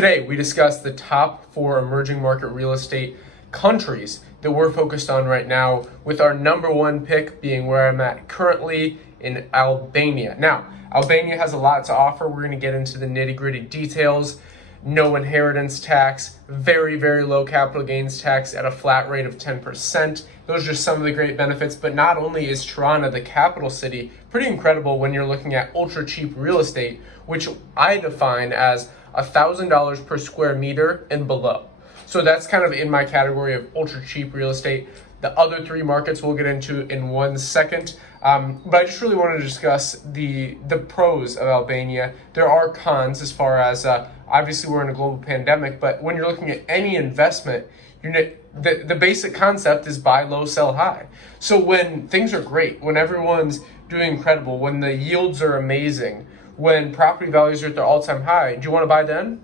Today, we discuss the top 4 emerging market real estate countries that we're focused on right now, with our number 1 pick being where I'm at currently in Albania. Now, Albania has a lot to offer. We're going to get into the nitty-gritty details. No inheritance tax, very, very low capital gains tax at a flat rate of 10%. Those are just some of the great benefits. But not only is Tirana, the capital city, pretty incredible when you're looking at ultra cheap real estate, which I define as $1,000 per square meter and below. So that's kind of in my category of ultra cheap real estate. The other 3 markets we'll get into in 1 second. But I just really want to discuss the pros of Albania. There are cons as far as, obviously we're in a global pandemic, but when you're looking at any investment, the basic concept is buy low, sell high. So when things are great, when everyone's doing incredible, when the yields are amazing, when property values are at their all-time high, do you want to buy then?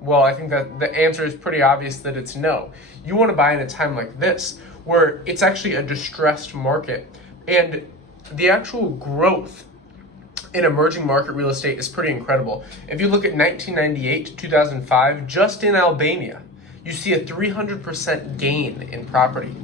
Well, I think that the answer is pretty obvious that it's no. You want to buy in a time like this, where it's actually a distressed market, and the actual growth in emerging market real estate is pretty incredible. If you look at 1998 to 2005, just in Albania, you see a 300% gain in property.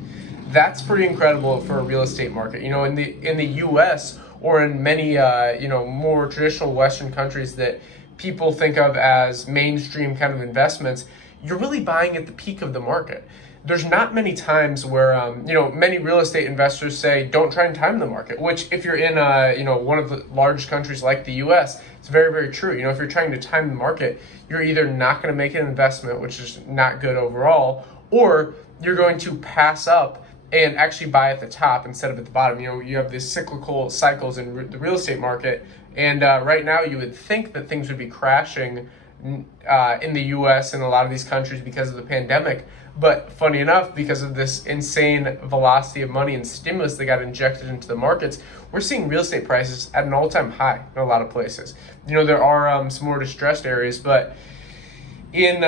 That's pretty incredible for a real estate market. You know, in the U.S. or in many more traditional Western countries that people think of as mainstream kind of investments, you're really buying at the peak of the market. There's not many times where, many real estate investors say, don't try and time the market, which if you're in, one of the large countries like the US, it's very, very true. You know, if you're trying to time the market, you're either not going to make an investment, which is not good overall, or you're going to pass up and actually buy at the top instead of at the bottom. You know, you have these cyclical cycles in the real estate market. And right now you would think that things would be crashing in the US and a lot of these countries because of the pandemic. But funny enough, because of this insane velocity of money and stimulus that got injected into the markets, we're seeing real estate prices at an all-time high in a lot of places. You know, there are some more distressed areas, but in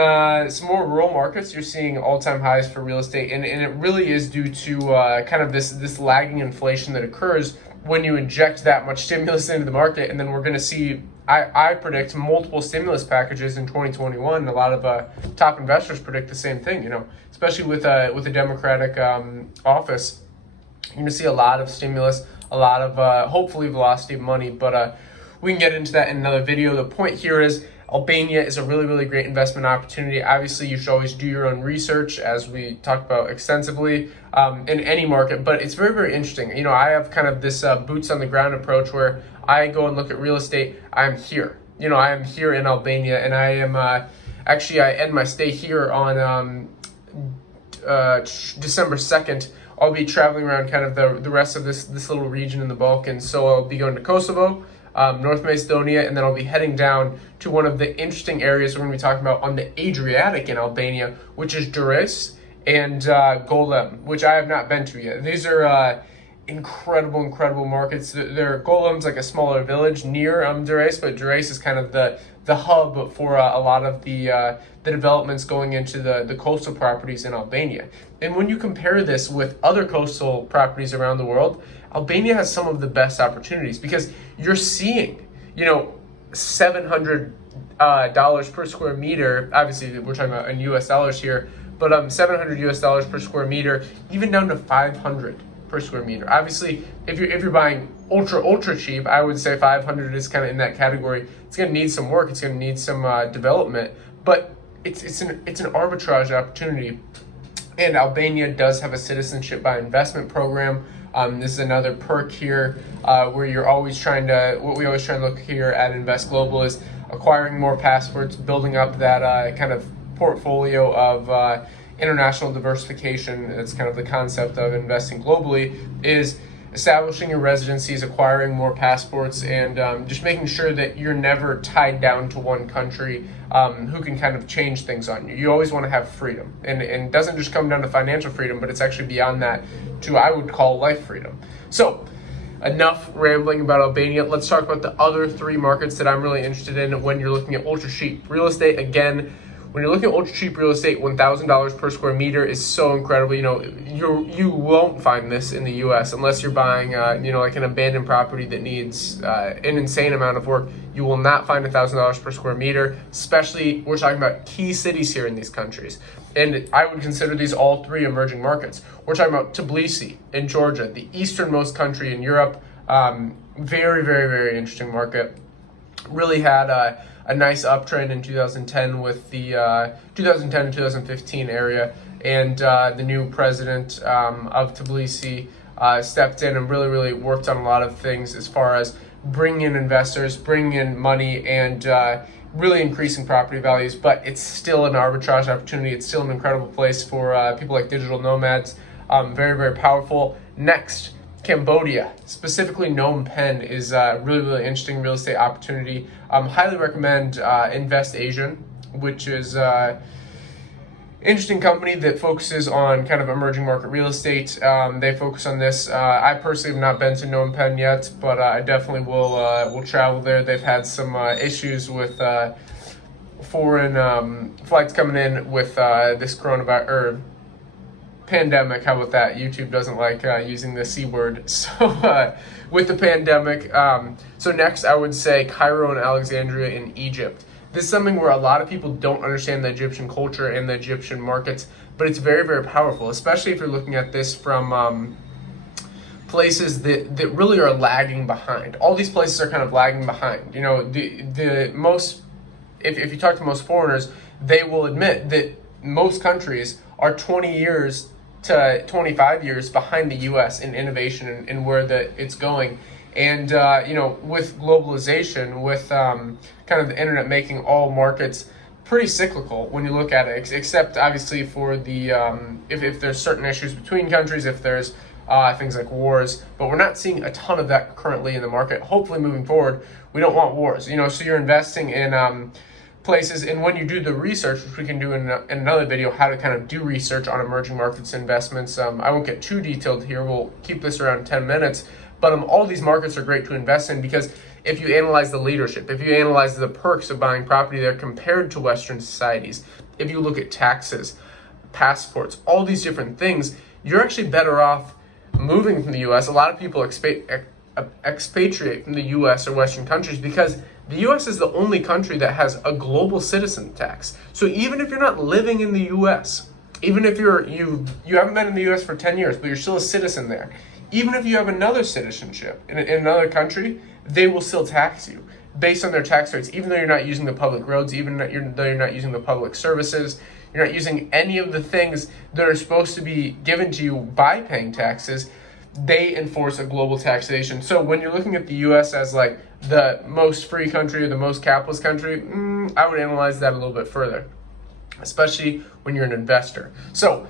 some more rural markets, you're seeing all-time highs for real estate. And it really is due to kind of this lagging inflation that occurs when you inject that much stimulus into the market. And then we're going to see, I predict, multiple stimulus packages in 2021. A lot of top investors predict the same thing, you know, especially with a Democratic office. You're going to see a lot of stimulus, a lot of hopefully velocity of money, but we can get into that in another video. The point here is Albania is a really, really great investment opportunity. Obviously, you should always do your own research, as we talked about extensively in any market, but it's very, very interesting. You know, I have kind of this boots on the ground approach where I go and look at real estate. I'm here. You know, I am here in Albania, and I am actually, I end my stay here on December 2nd. I'll be traveling around kind of the rest of this little region in the Balkans. So I'll be going to Kosovo, North Macedonia, and then I'll be heading down to one of the interesting areas we're going to be talking about on the Adriatic in Albania, which is Durrës and Golem, which I have not been to yet. These are incredible markets. Golem's like a smaller village near Durrës, but Durrës is kind of the hub for a lot of the developments going into the coastal properties in Albania. And when you compare this with other coastal properties around the world, Albania has some of the best opportunities, because you're seeing, $700 per square meter. Obviously, we're talking about in US dollars here, but $700 US per square meter, even down to 500 per square meter. Obviously, if you're buying ultra cheap, I would say 500 is kind of in that category. It's going to need some work. It's going to need some development, but it's an arbitrage opportunity. And Albania does have a citizenship by investment program. This is another perk here where you're always what we always try and look here at Invest Global is acquiring more passports, building up that kind of portfolio of international diversification. That's kind of the concept of investing globally, is establishing your residencies, acquiring more passports, and just making sure that you're never tied down to one country who can kind of change things on you. You always want to have freedom, and it doesn't just come down to financial freedom, but it's actually beyond that to, I would call, life freedom. So enough rambling about Albania. Let's talk about the other 3 markets that I'm really interested in when you're looking at ultra cheap real estate. Again, when you're looking at ultra cheap real estate, $1,000 per square meter is so incredible. You know, you won't find this in the U.S. unless you're buying, like an abandoned property that needs an insane amount of work. You will not find $1,000 per square meter, especially we're talking about key cities here in these countries. And I would consider these all three emerging markets. We're talking about Tbilisi in Georgia, the easternmost country in Europe. Very, very, very interesting market. Really had a nice uptrend in 2010 with the 2010 to 2015 area, and the new president of Tbilisi stepped in and really worked on a lot of things as far as bringing in investors, bringing in money, and really increasing property values. But it's still an arbitrage opportunity. It's still an incredible place for people like digital nomads. Very, very powerful. Next, Cambodia, specifically Phnom Penh, is a really interesting real estate opportunity. Highly recommend Invest Asian, which is interesting company that focuses on kind of emerging market real estate. They focus on this. I personally have not been to Phnom Penh yet, but I definitely will travel there. They've had some issues with foreign flights coming in with this coronavirus pandemic. How about that? YouTube doesn't like using the C word. So with the pandemic, so next I would say Cairo and Alexandria in Egypt. This is something where a lot of people don't understand the Egyptian culture and the Egyptian markets, but it's very, very powerful, especially if you're looking at this from places that really are lagging behind. All these places are kind of lagging behind. You know, the most, if you talk to most foreigners, they will admit that most countries are 20 years to 25 years behind the U.S. in innovation and where it's going. And, with globalization, with kind of the internet making all markets pretty cyclical when you look at it, except obviously for the, if there's certain issues between countries, if there's things like wars, but we're not seeing a ton of that currently in the market. Hopefully moving forward, we don't want wars, so you're investing in places, and when you do the research, which we can do in another video, how to kind of do research on emerging markets investments. I won't get too detailed here. We'll keep this around 10 minutes. But all these markets are great to invest in because if you analyze the leadership, if you analyze the perks of buying property there compared to Western societies, if you look at taxes, passports, all these different things, you're actually better off moving from the U.S. A lot of people expatriate from the U.S. or Western countries because the U.S. is the only country that has a global citizen tax. So even if you're not living in the U.S., even if you haven't been in the U.S. for 10 years, but you're still a citizen there, even if you have another citizenship in another country, they will still tax you based on their tax rates, even though you're not using the public roads, even though you're not using the public services, you're not using any of the things that are supposed to be given to you by paying taxes. They enforce a global taxation. So when you're looking at the U.S. as like the most free country or the most capitalist country, I would analyze that a little bit further, especially when you're an investor. So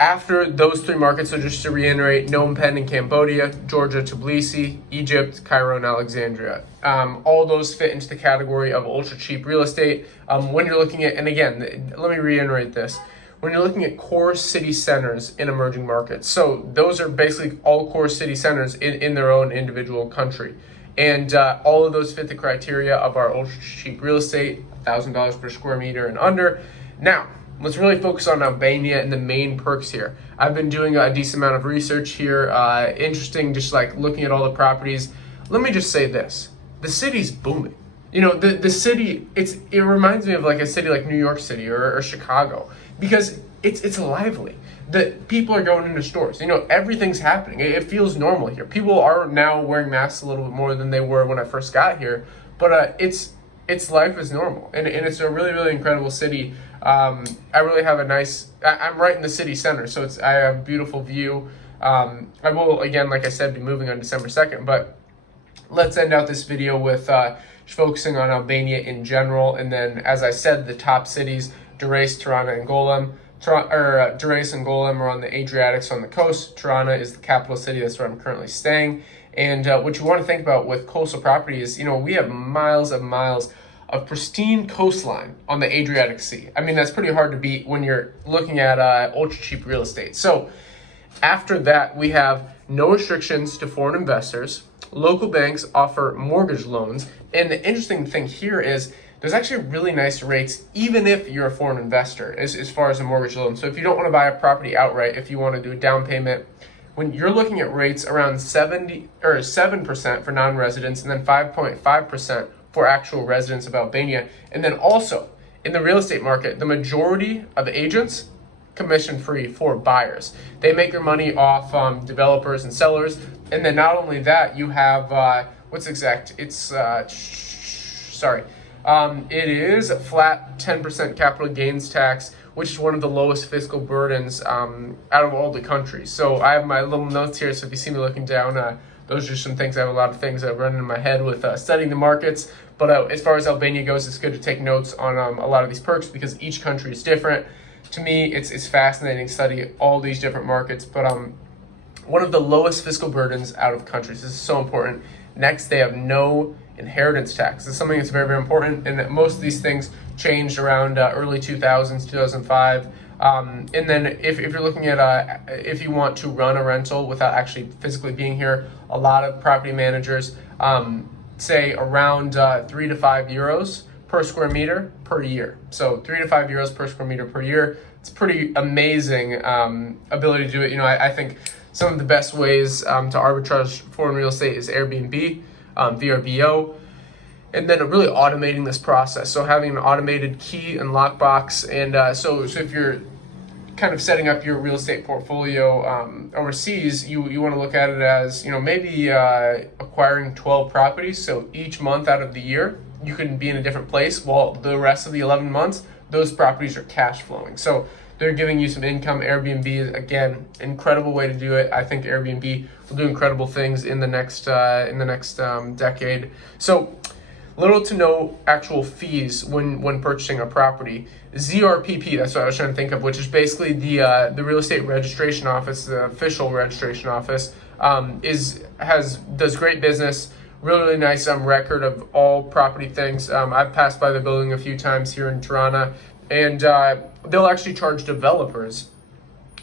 after those three markets, so just to reiterate, Phnom Penh in Cambodia, Georgia, Tbilisi, Egypt, Cairo, and Alexandria. All those fit into the category of ultra cheap real estate. When you're looking at, and again, let me reiterate this, when you're looking at core city centers in emerging markets. So those are basically all core city centers in their own individual country. And all of those fit the criteria of our ultra cheap real estate, $1,000 per square meter and under. Now, let's really focus on Albania and the main perks here. I've been doing a decent amount of research here. Interesting, just like looking at all the properties. Let me just say this. The city's booming. The city, it reminds me of like a city like New York City or Chicago because it's lively. The people are going into stores. Everything's happening. It feels normal here. People are now wearing masks a little bit more than they were when I first got here. But it's life is normal. And it's a really incredible city. I really have I'm right in the city center, so I have a beautiful view. I will, again, like I said, be moving on December 2nd, but let's end out this video with focusing on Albania in general, and then, as I said, the top cities, Durrës, Tirana, and Golem. Durrës and Golem are on the Adriatic, so on the coast. Tirana is the capital city. That's where I'm currently staying. And what you want to think about with coastal property is, we have miles of of pristine coastline on the Adriatic Sea. I mean, that's pretty hard to beat when you're looking at ultra cheap real estate. So after that, we have no restrictions to foreign investors. Local banks offer mortgage loans. And the interesting thing here is there's actually really nice rates, even if you're a foreign investor, as far as a mortgage loan. So if you don't want to buy a property outright, if you want to do a down payment, when you're looking at rates around 7% for non-residents, and then 5.5% for actual residents of Albania. And then also in the real estate market, the majority of agents commission free for buyers. They make their money off developers and sellers. And then not only that, you have it is a flat 10% capital gains tax, which is one of the lowest fiscal burdens out of all the countries. So I have my little notes here, so if you see me looking down, those are some things. I have a lot of things that run in my head with studying the markets. But as far as Albania goes, it's good to take notes on a lot of these perks because each country is different. To me, it's fascinating to study all these different markets. But one of the lowest fiscal burdens out of countries. This is so important. Next, they have no inheritance tax. This is something that's very, very important, and that most of these things changed around early 2000s, 2005. And then if you're looking at if you want to run a rental without actually physically being here, a lot of property managers say around 3 to 5 euros per square meter per year. So 3 to 5 euros per square meter per year. It's pretty amazing ability to do it. I think some of the best ways to arbitrage foreign real estate is Airbnb, VRBO, and then really automating this process. So having an automated key and lockbox, and so if you're kind of setting up your real estate portfolio overseas, you want to look at it as maybe acquiring 12 properties. So each month out of the year, you can be in a different place, while the rest of the 11 months, those properties are cash flowing. So they're giving you some income. Airbnb is, again, incredible way to do it. I think Airbnb will do incredible things in the next decade. So little to no actual fees when purchasing a property. ZRPP, that's what I was trying to think of, which is basically the real estate registration office, the official registration office, does great business. Really nice record of all property things. I've passed by the building a few times here in Tirana, and they'll actually charge developers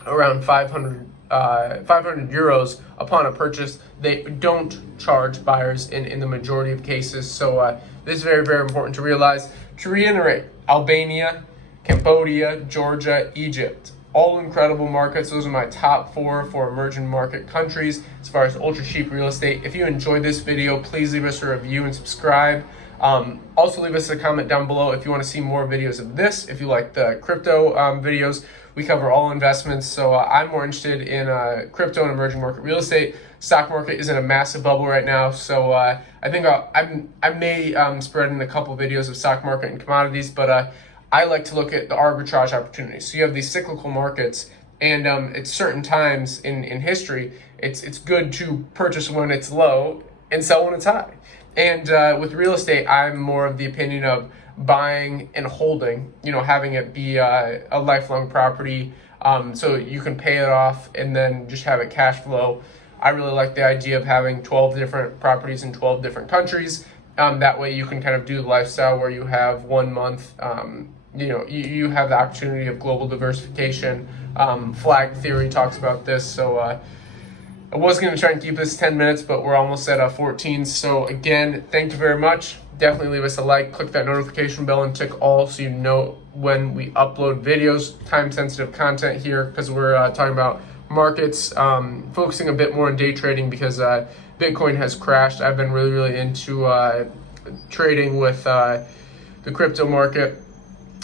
around 500 euros upon a purchase. They don't charge buyers in the majority of cases. So this is very, very important to realize. To reiterate, Albania, Cambodia, Georgia, Egypt, all incredible markets. Those are my top 4 for emerging market countries as far as ultra cheap real estate. If you enjoyed this video, please leave us a review and subscribe. Also leave us a comment down below if you want to see more videos of this. If you like the crypto videos, we cover all investments. So I'm more interested in crypto and emerging market real estate. Stock market is in a massive bubble right now. So I think I may spread in a couple videos of stock market and commodities, but I like to look at the arbitrage opportunities. So you have these cyclical markets, and at certain times in history, it's good to purchase when it's low and sell when it's high. And with real estate, I'm more of the opinion of buying and holding, having it be a lifelong property, so you can pay it off and then just have it cash flow. I really like the idea of having 12 different properties in 12 different countries. That way you can kind of do the lifestyle where you have 1 month, you have the opportunity of global diversification. Flag theory talks about this. So I was going to try and keep this 10 minutes, but we're almost at 14. So again, thank you very much. Definitely leave us a like, click that notification bell, and tick all so you know when we upload videos. Time-sensitive content here because we're talking about markets, focusing a bit more on day trading because Bitcoin has crashed. I've been really, really into trading with the crypto market.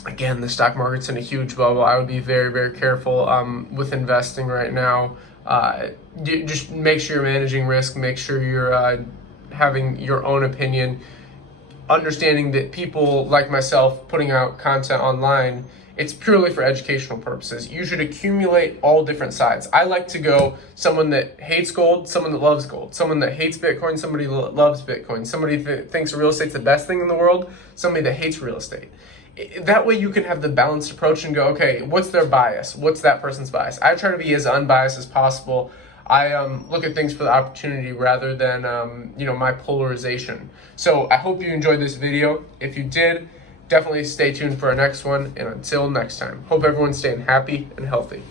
Again, the stock market's in a huge bubble. I would be very, very careful with investing right now. Just make sure you're managing risk. Make sure you're having your own opinion. Understanding that people like myself putting out content online, it's purely for educational purposes. You should accumulate all different sides. I like to go someone that hates gold, someone that loves gold, someone that hates Bitcoin, somebody that loves Bitcoin, somebody that thinks real estate's the best thing in the world, somebody that hates real estate. That way you can have the balanced approach and go, okay, what's their bias? What's that person's bias? I try to be as unbiased as possible. I look at things for the opportunity rather than, my polarization. So I hope you enjoyed this video. If you did, definitely stay tuned for our next one. And until next time, hope everyone's staying happy and healthy.